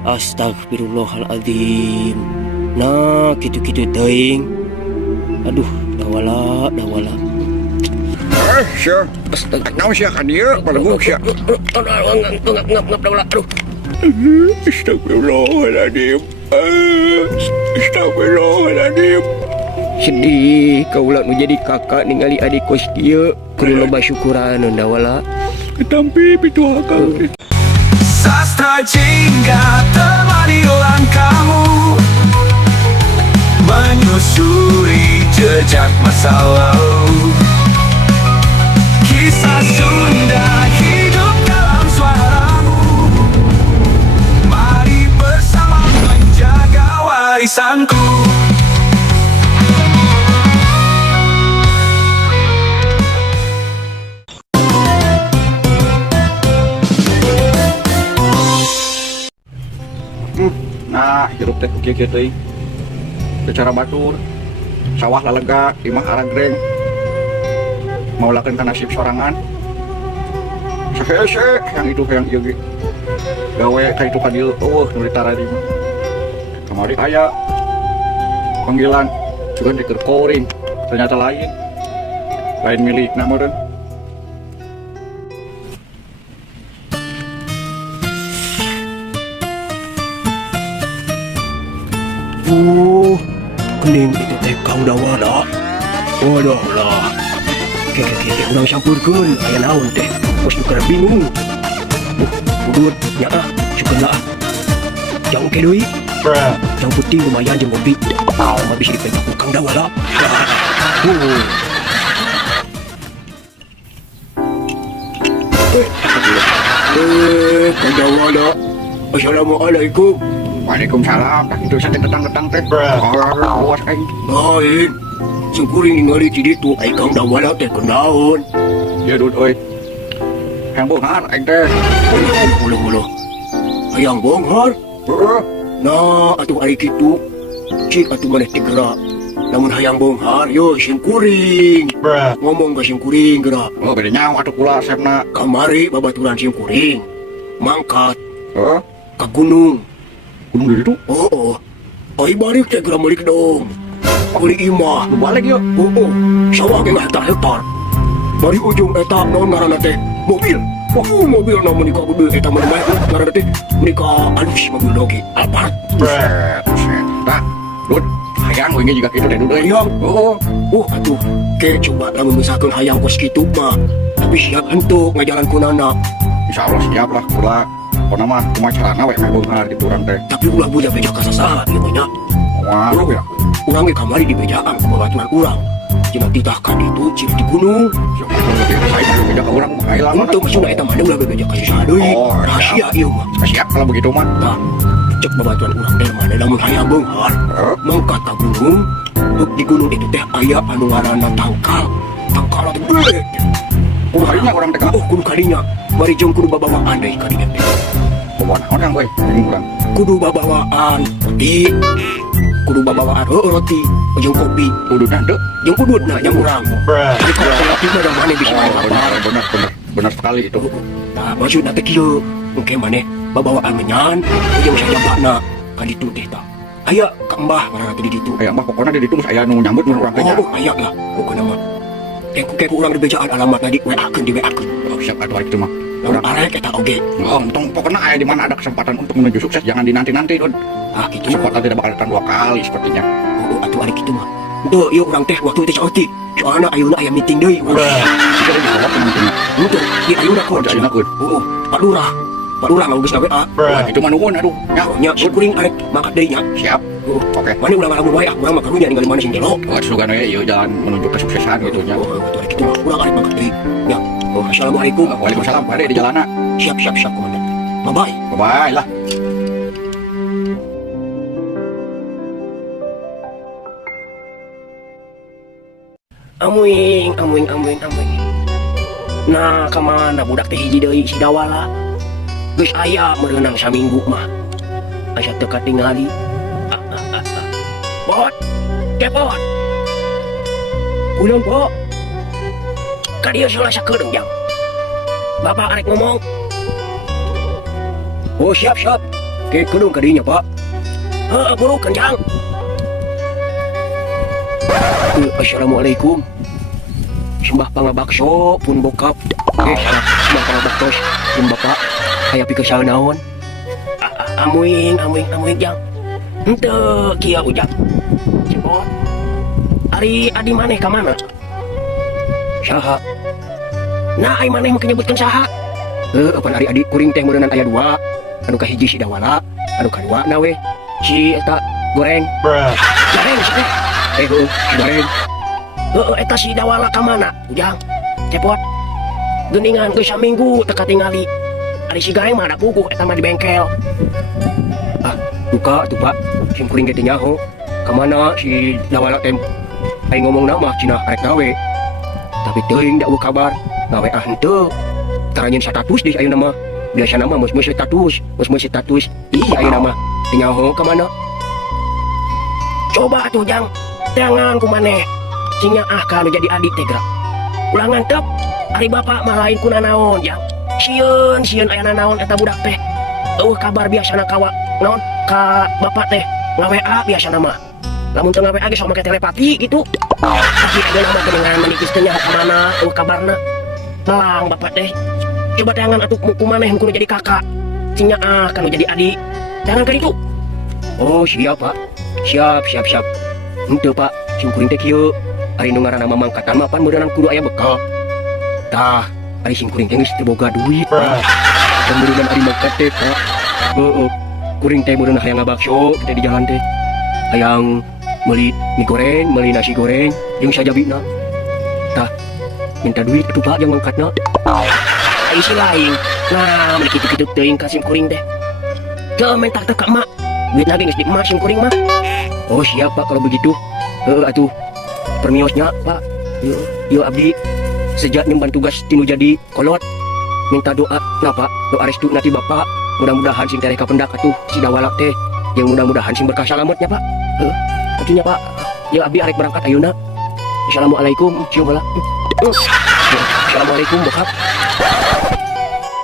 Astagfirullahaladzim. Nah, gitu-gitu teuing. Aduh, dawala. Syah, naon syah ka dieu palegu syah. Ngap dawala. Aduh. Astagfirullahaladzim. Astagfirullahaladzim. Sedih kaulah nu jadi kakak ningali adik kos kieu. Kudu loba syukuran dawala. Ketampi pituakan. Sastra Jingga temani langkahmu, menyusuri jejak masa lalu. Kisah Sunda hidup dalam suaramu. Mari bersama menjaga warisanku. Nah, hirup teh kieu teuing. Secara batur, sawah lalega, imah aragreng. Maulakeun ka nasib sorangan. Sehese yang itu yang ieu ge. Gawe ka itu ka dieu eueuh nu ditara di mah. Kamari aya panggilan juga di koring. Ternyata lain milikna meureun. Kening itu teh kang dawala. Waduh lah. Keke urang sampurkeun aya naon teh. Bos nu keur bingung. Udut nya cukeun lah. Jang oke deui. Yang penting lumayan jeung ngopi. Mah bisa dipegang ku kang dawala. Kang dawala. Assalamualaikum. Waalaikumsalam. Itu saya ketang-ketang teh. Awas aing. Baik. Syukuring ningali di ditu ai kang dawala teh kunaon. Ya dud euy. Yang bonghar aing teh. Ulah. Hayang bonghar. Heeh. Nah, atuh ari kitu. Cik atuh maneh teh geura. Lamun hayang bonghar, yo simkuring. Ngomong ka simkuring geura. Oh, beda nyawa atuh kula asepna. Kamari babaturan simkuring. Mangkat Heeh. ka gunung. Gunung di ditu. Oh. Ai balik teh geura meuli dong. Beli imah. Nu balik yeuh. Oh. Sawah ge hektar. Dari ujung eta naon ngaranna teh? Mobil. Wah, mobil namun nikah gede eta mah bae ngaranna teh nikah alus mobil doge. Alphard. Tah, dud, hayang we juga kitu teh dud euy. Hayang. Oh. Atuh, ke coba lamun misalkan hayang kos kitu mah. Tapi siap henteu ngajalan kunana. Insyaallah siap lah kula. Pona mah kumaha carana we mah bonghar kitu urang teh. Tapi ulah buja beja ka sasaha ieu nya. Wah, ya. Urang ge kamari di bejaan ku babaturan urang. Cenah titah ka ditu ciri di gunung. Siapa saya mau beja ka urang mah ilang. Untuk maksudna eta mah ulah beja ka sasaha deui. Oh, Rahasia ieu mah. Siap kalau begitu mah. Nah, cek babaturan urang teh mana lamun hayang bonghar. Mangkat ka gunung. Di gunung itu teh aya anu ngaranna tangkal. Tangkal atuh gede. Kudu kadinya urang teh ka. Oh, kudu kadinya. Mari jong kudu babawaan deui ka dieu teh. Bawa naon yang we? Bingung urang. Kudu babawaan roti. Kudu babawaan roti, jeung kopi. Ududna henteu. Jeung ududna jeung urang. Jadi kalau kopi mah da maneh bisa main Benar sekali itu. Nah, maksudna teh kieu. Engke maneh babawaan menyan, jeung sajabana ka ditu teh tah. Aya ka Mbah ngaranna teh di ditu. Aya mah pokona di ditu geus aya nu nyambut mun urang teh nya. Oh, aya lah. Pokona mah. Keku urang di bejaan alamatna di WA-keun di WA-keun. Oh, siap atuh kitu mah. Urang arek eta oge. Oh, untung pokoknya ada di mana ada kesempatan untuk menuju sukses, jangan dinanti-nanti, Dun. Ah, gitu. Kesempatan tidak bakal datang dua kali sepertinya. Oh, atuh ari kitu mah. Tuh, ieu urang teh waktu teh saeutik. Soalna ayeuna aya meeting deui. Kita di bawah penantinya. Betul, di ayeuna kun. Ayeuna kun. Oh, Pak Lurah. Pak Lurah geus gawe ah. Wah, itu mah nuhun aduh. Ya, Nya syukuring arek mangkat deui nya. siap. Oke. Mane ulah ngalamun wae ah, urang mah karunya ninggali mana sing gelo. Buat sugan we ieu jalan menuju kesuksesan gitu nya. Oh, betul ari kitu mah. Urang arek mangkat deui. Ya. Oh, assalamualaikum. Waalaikumsalam. Ada di jalanna. Siap komandan. Bye-bye. Bye lah. Amuing. Nah, kamana budak teh hiji deui si dawala. Geus aya mereunang saminggu mah. Asa teu katingali. Pot. Kepot. Ulang, Po. Ka dieu salah sakeureng jang. Bapak arek ngomong. Oh, siap. Ke kedung kadinya pak. Buru kenjang. Assalamualaikum. Sembah pangabakso pun bokap. Sembah pangabaktos pun bapak. Aya pikeun saha naon? Amuing jang. Henteu kieu ujang. Cepot. Ari adi maneh ka mana? Saha? Nah, ai maneh mah nyebutkeun saha? Apan ari adik kuring teh meureunnan aya 2. Anu kahiji si Dawala, anu kadua na we si eta goreng. Goreng si teh. Si goreng. Eta si Dawala ka mana? Ujang. Cepot. Geuningan geus saminggu teu katingali. Ari si goreng mah ada puguh eta mah di bengkel. Duka tuh pak, sim kuring ge teh nyaho. Ka mana si Dawala teh? Ai ngomong nama cina arek gawe. Tapi teuing da eueuh kabar. Gawe henteu. Taranyeun status di ayeuna mah. Biasa nama mus status. Ih ayeuna mah teu nyaho ka mana? Coba atuh jang. Jangan ku maneh. Cenah kalau jadi adik teh gerak. Ulah ngantep. Ari bapak mah lain kuna naon jang. Sieun ayana naon eta budak teh. Eueuh kabar biasana kawa naon ka bapak teh nga-WA biasa nama. Lamun teu nga-WA ge sok make telepati gitu. Tapi ada nama dengan menikis teh nyaho ka mana eueuh kabarna. Lang bapak teh. Coba tangan atuh ku maneh kudu jadi kakak. Cenah kalau jadi adik. Jangan ka ditu. Oh siap pak. Siap. Henteu pak. Sim kuring teh kieu. Ari nu ngaranna mamangkatan mah pan meureunnan kudu aya bekal. Tah, ari sim kuring teh geus teu boga duit. Kemudian ari mangkat teh pak. Kuring teh meureunna hayang ngabakso teh di jalan teh. Hayang meuli mie goreng, meuli nasi goreng, jeung sajabina. Tah, minta duit atuh pak jeung mangkatna. Ai si lain. Nah, mun kitu-kitu teuing ka sim kuring teh. Teu mentak teh ka emak. Duit lagi geus di emak sim kuring mah. Oh, siap pak kalau begitu. Atuh permiosnya pak. Yo abdi sejak nyemban tugas tinu jadi kolot. Minta doa nah pak, doa restu nanti bapak. Mudah-mudahan sing tereka pendak atuh si Dawala teh. Yang mudah-mudahan sing berkah salametnya pak. Atunya pak. Yo abdi arek berangkat ayeuna. Assalamualaikum. Cium heula. Assalamualaikum bokap.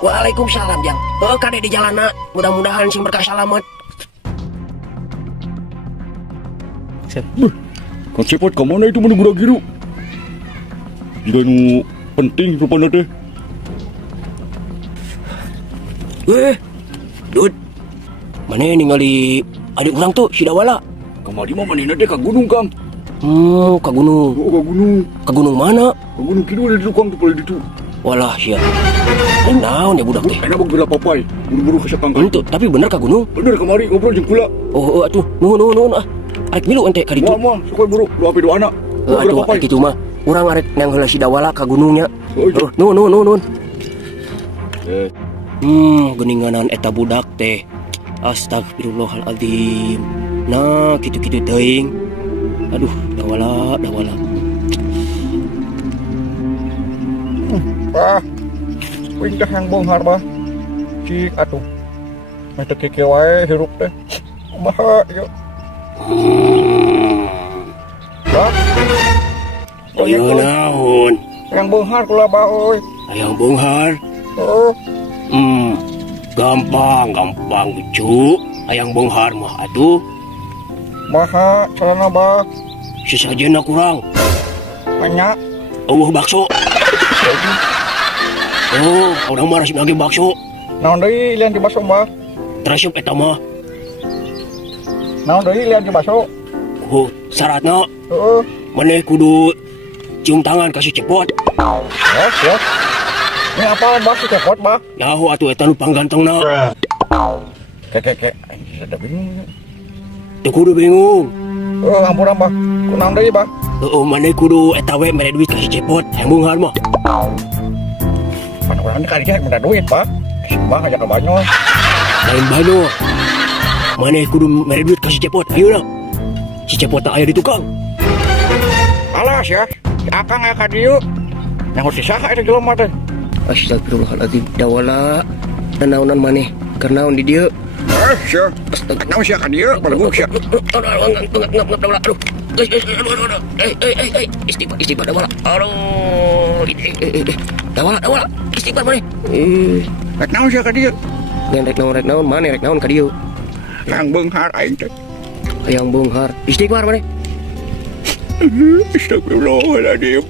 Waalaikumsalam jang. Kade di jalanna. Mudah-mudahan sing berkah salamet. Kang Cepot ka mana itu menunggu giru? Jika nu penting rupanya teh. Dud. Mana ningali adik urang tuh si Dawala? Kamari mah manehna teh ka gunung, Kang. Ka gunung. Oh, ka gunung. Ka gunung mana? Ka gunung kidul di tukang tu paling ditu. Walah sia. Naon ya budak teh? Enak bang geula papai. Buru-buru ka sakang. Henteu, tapi bener ka gunung? Bener kamari ngobrol jeung kula. Oh, atuh. Nuhun. Arek milu ente ka ditu. Mah, sok buru. Doa pe doana. Atuh, arek kitu mah. Urang arek nang heula si Dawala ka gunungnya. Nuhun. Geninganan eta budak teh. Astagfirullahaladzim. Nah, kitu-kitu teuing. Aduh, Dawala. Bah. Pindah yang bonghar bah. Cik atuh. Meh teu keke wae hirup teh. Kumaha ieu? Bah. Ayo naon? Yang bonghar kula bah euy. Hayang bonghar. Gampang cu. Hayang bonghar mah atuh. Maha celana bah. Sesajeuna kurang. Banyak. Eueuh bakso. Oh, orang mah resep lagi bakso. Naon deui lian di baso bah? Terasup eta mah. Naon deui lian di baso? Oh, syaratna Heeh. maneh kudu cium tangan kasih Cepot. Ya. Ini apa bah si Cepot bah? Nyaho atuh eta nu panggantengna. Kek. Ada bingung. Teu kudu bingung. Ampun bah. Kunaon deui bah? Heeh, maneh kudu eta we mere duit kasih Cepot. Hayang bonghar mah. Mana orang ini kalinya minta duit bah. Bah ngajak ke banyo. Lain banyo. Maneh kudu mere duit kasih Cepot. Ayeuna. Si Cepot tak aya di tukang. Alas ya. Si Akang aya ka dieu. Nyaho si saha eta jelema teh? Astagfirullahaladzim. Dawala. Naonan maneh? Keur naon di dieu? Sia. Naon sia ka dieu? Balung sia. Ngap Dawala. Aduh. Istighfar Dawala. Aduh. Dawala. Istighfar maneh. Rek naon sia ka dieu? Rek naon maneh rek naon ka dieu. Yang benghar aing teh. Hayang beunghar. Istighfar maneh. Astagfirullahaladzim.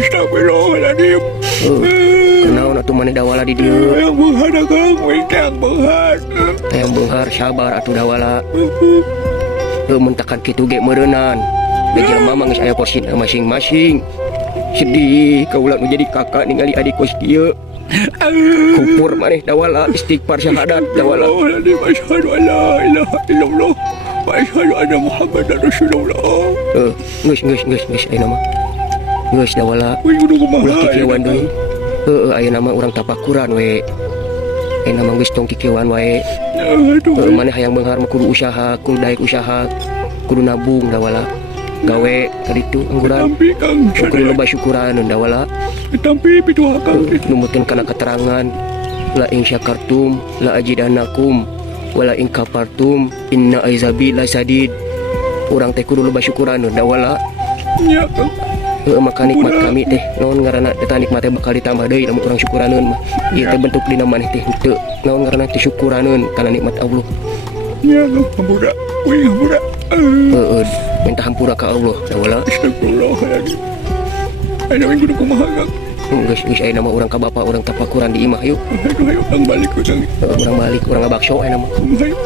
Astagfirullahaladzim. Kenaon atuh maneh dawala di dieu. Yang benghar kang, yang benghar. Hayang beunghar sabar atuh dawala. Teu mentakan kitu ge meureunnan. Da jelema mah geus aya porsina masing-masing. Sedih kaulah nu jadi kakak ningali adik kos kieu. Kupur maneh dawala istighfar syahadat dawala. Asyhadu an la ilaha illallah wa asyhadu anna Muhammadar Rasulullah. Geus ayeuna mah. Geus dawala. Wih kudu kumaha. Ulah kikeuan deui. Ayeuna mah urang tapakuran we. Ayeuna mah geus tong kikeuan wae. Maneh hayang beunghar mah kudu usaha, kudu daek usaha, kudu nabung dawala. Gawe kaditu angguran. Tampi kang Kudu loba syukuran dawala. tampi pituha kang. Numutkeun kana keterangan la in syakartum la ajidanakum wala in kafartum inna azabi lasadid. Urang teh kudu loba syukuran dawala. Nya kang. Maka nikmat kami teh naon ngaranna eta nikmat teh bakal ditambah deui lamun urang syukuraneun mah. Ieu teh bentuk dina maneh teh henteu naon ngaranna teh syukuraneun kana nikmat Allah. Nya kang hampura. Wih hampura. Minta hampura ka Allah dawala. Astagfirullahaladzim. Ayo kudu kumaha kang. Geus ayeuna mah urang ka bapa urang tapakuran di imah yuk. Ayo kang balik kang. Urang balik urang ngabakso ayeuna mah. Ayo.